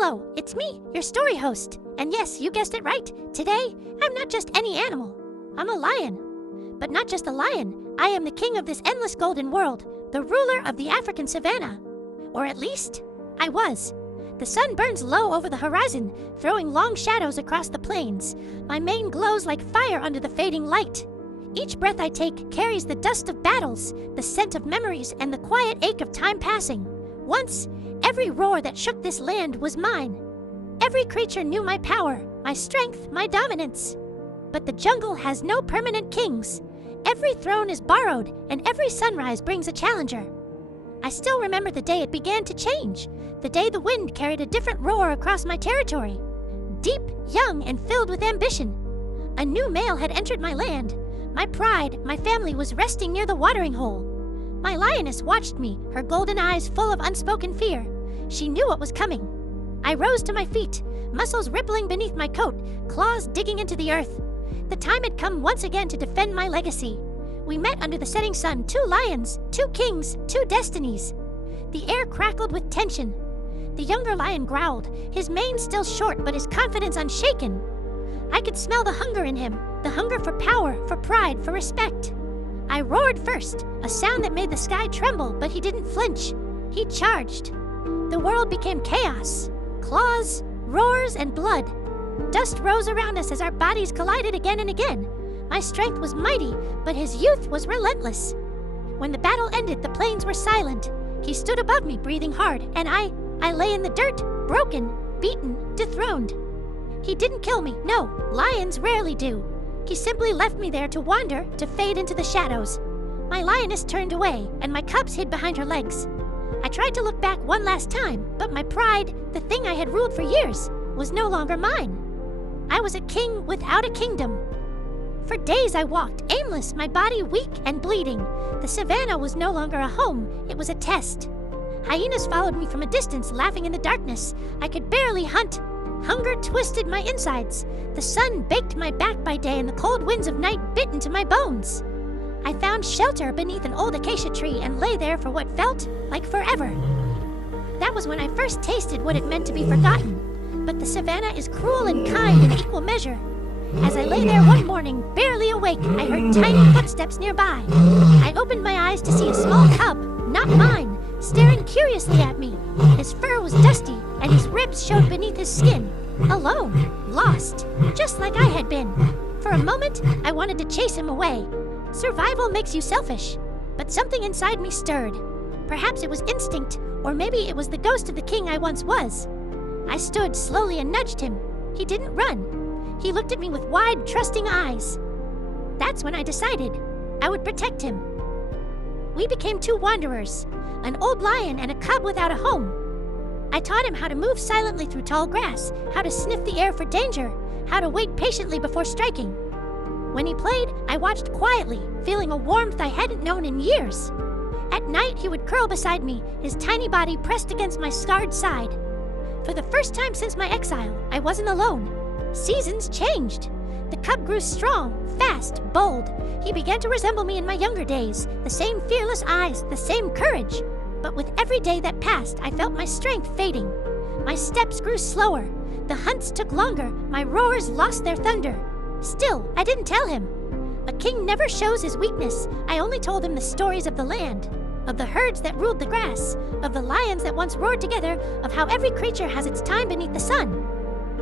Hello, it's me, your story host. And yes, you guessed it right. Today, I'm not just any animal. I'm a lion. But not just a lion. I am the king of this endless golden world, the ruler of the African Savanna. Or at least, I was. The sun burns low over the horizon, throwing long shadows across the plains. My mane glows like fire under the fading light. Each breath I take carries the dust of battles, the scent of memories, and the quiet ache of time passing. Once, every roar that shook this land was mine. Every creature knew my power, my strength, my dominance. But the jungle has no permanent kings. Every throne is borrowed, and every sunrise brings a challenger. I still remember the day it began to change, the day the wind carried a different roar across my territory. Deep, young, and filled with ambition. A new male had entered my land. My pride, my family was resting near the watering hole. My lioness watched me, her golden eyes full of unspoken fear. She knew what was coming. I rose to my feet, muscles rippling beneath my coat, claws digging into the earth. The time had come once again to defend my legacy. We met under the setting sun, 2 lions, 2 kings, 2 destinies. The air crackled with tension. The younger lion growled, his mane still short but his confidence unshaken. I could smell the hunger in him, the hunger for power, for pride, for respect. I roared first, a sound that made the sky tremble, but he didn't flinch. He charged. The world became chaos. Claws, roars, and blood. Dust rose around us as our bodies collided again and again. My strength was mighty, but his youth was relentless. When the battle ended, the plains were silent. He stood above me, breathing hard, and I lay in the dirt, broken, beaten, dethroned. He didn't kill me, no, lions rarely do. He simply left me there to wander, to fade into the shadows. My lioness turned away, and my cubs hid behind her legs. I tried to look back one last time, but my pride, the thing I had ruled for years, was no longer mine. I was a king without a kingdom. For days I walked, aimless, my body weak and bleeding. The savannah was no longer a home, it was a test. Hyenas followed me from a distance, laughing in the darkness. I could barely hunt. Hunger twisted my insides. The sun baked my back by day, and the cold winds of night bit into my bones. I found shelter beneath an old acacia tree and lay there for what felt like forever. That was when I first tasted what it meant to be forgotten. But the savannah is cruel and kind in equal measure. As I lay there one morning, barely awake, I heard tiny footsteps nearby. I opened my eyes to see a small cub, not mine, staring curiously at me. His fur was dusty, and his ribs showed beneath his skin. Alone, lost, just like I had been. For a moment, I wanted to chase him away. Survival makes you selfish, but something inside me stirred. Perhaps it was instinct, or maybe it was the ghost of the king I once was. I stood slowly and nudged him. He didn't run. He looked at me with wide, trusting eyes. That's when I decided I would protect him. We became 2 wanderers, an old lion and a cub without a home. I taught him how to move silently through tall grass, how to sniff the air for danger, how to wait patiently before striking. When he played, I watched quietly, feeling a warmth I hadn't known in years. At night, he would curl beside me, his tiny body pressed against my scarred side. For the first time since my exile, I wasn't alone. Seasons changed. The cub grew strong, fast, bold. He began to resemble me in my younger days, the same fearless eyes, the same courage. But with every day that passed, I felt my strength fading. My steps grew slower. The hunts took longer. My roars lost their thunder. Still, I didn't tell him. A king never shows his weakness. I only told him the stories of the land, of the herds that ruled the grass, of the lions that once roared together, of how every creature has its time beneath the sun.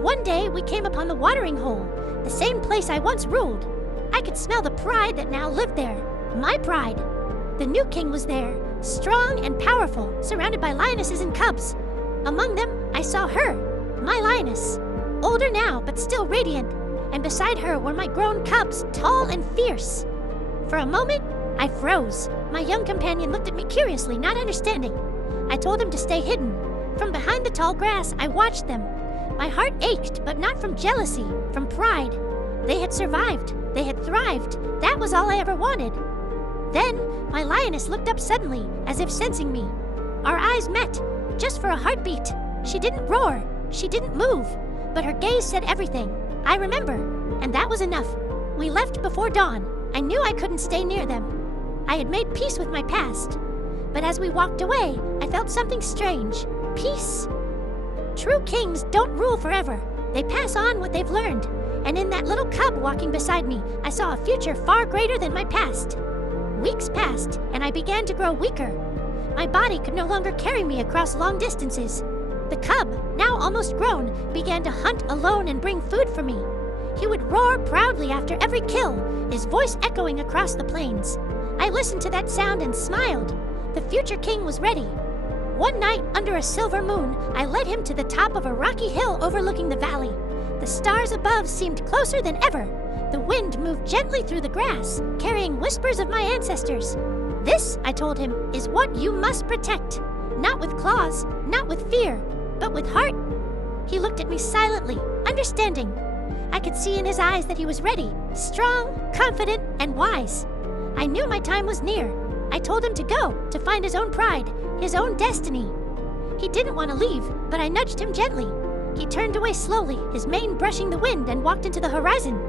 One day, we came upon the watering hole, the same place I once ruled. I could smell the pride that now lived there. My pride. The new king was there, strong and powerful, surrounded by lionesses and cubs. Among them, I saw her, my lioness, older now but still radiant, and beside her were my grown cubs, tall and fierce. For a moment, I froze. My young companion looked at me curiously, not understanding. I told him to stay hidden. From behind the tall grass, I watched them. My heart ached, but not from jealousy, from pride. They had survived. They had thrived. That was all I ever wanted. Then, my lioness looked up suddenly, as if sensing me. Our eyes met, just for a heartbeat. She didn't roar. She didn't move. But her gaze said everything. I remember. And that was enough. We left before dawn. I knew I couldn't stay near them. I had made peace with my past. But as we walked away, I felt something strange. Peace. True kings don't rule forever. They pass on what they've learned. And in that little cub walking beside me, I saw a future far greater than my past. Weeks passed, and I began to grow weaker. My body could no longer carry me across long distances. The cub, now almost grown, began to hunt alone and bring food for me. He would roar proudly after every kill, his voice echoing across the plains. I listened to that sound and smiled. The future king was ready. One night, under a silver moon, I led him to the top of a rocky hill overlooking the valley. The stars above seemed closer than ever. The wind moved gently through the grass, carrying whispers of my ancestors. This, I told him, is what you must protect. Not with claws, not with fear, but with heart. He looked at me silently, understanding. I could see in his eyes that he was ready, strong, confident, and wise. I knew my time was near. I told him to go, to find his own pride, his own destiny. He didn't want to leave, but I nudged him gently. He turned away slowly, his mane brushing the wind, and walked into the horizon.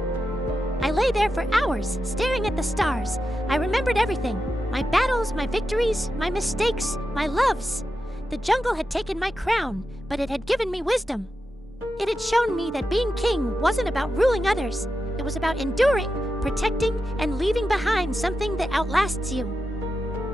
I lay there for hours, staring at the stars. I remembered everything. My battles, my victories, my mistakes, my loves. The jungle had taken my crown, but it had given me wisdom. It had shown me that being king wasn't about ruling others. It was about enduring, protecting, and leaving behind something that outlasts you.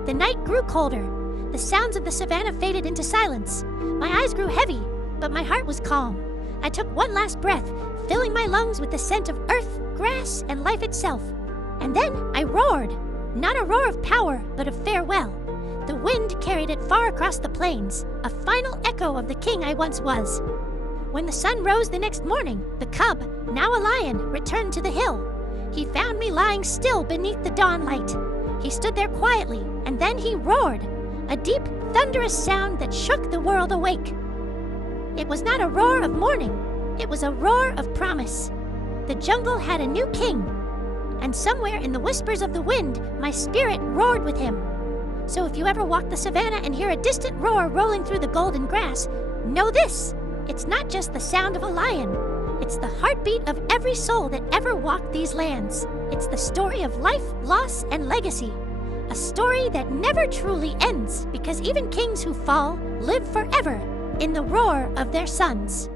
The night grew colder. The sounds of the savannah faded into silence. My eyes grew heavy, but my heart was calm. I took one last breath, filling my lungs with the scent of earth, grass, and life itself. And then I roared. Not a roar of power, but of farewell. The wind carried it far across the plains, a final echo of the king I once was. When the sun rose the next morning, the cub, now a lion, returned to the hill. He found me lying still beneath the dawn light. He stood there quietly, and then he roared, a deep, thunderous sound that shook the world awake. It was not a roar of mourning. It was a roar of promise. The jungle had a new king, and somewhere in the whispers of the wind, my spirit roared with him. So if you ever walk the savannah and hear a distant roar rolling through the golden grass, know this: it's not just the sound of a lion. It's the heartbeat of every soul that ever walked these lands. It's the story of life, loss, and legacy. A story that never truly ends, because even kings who fall live forever in the roar of their sons.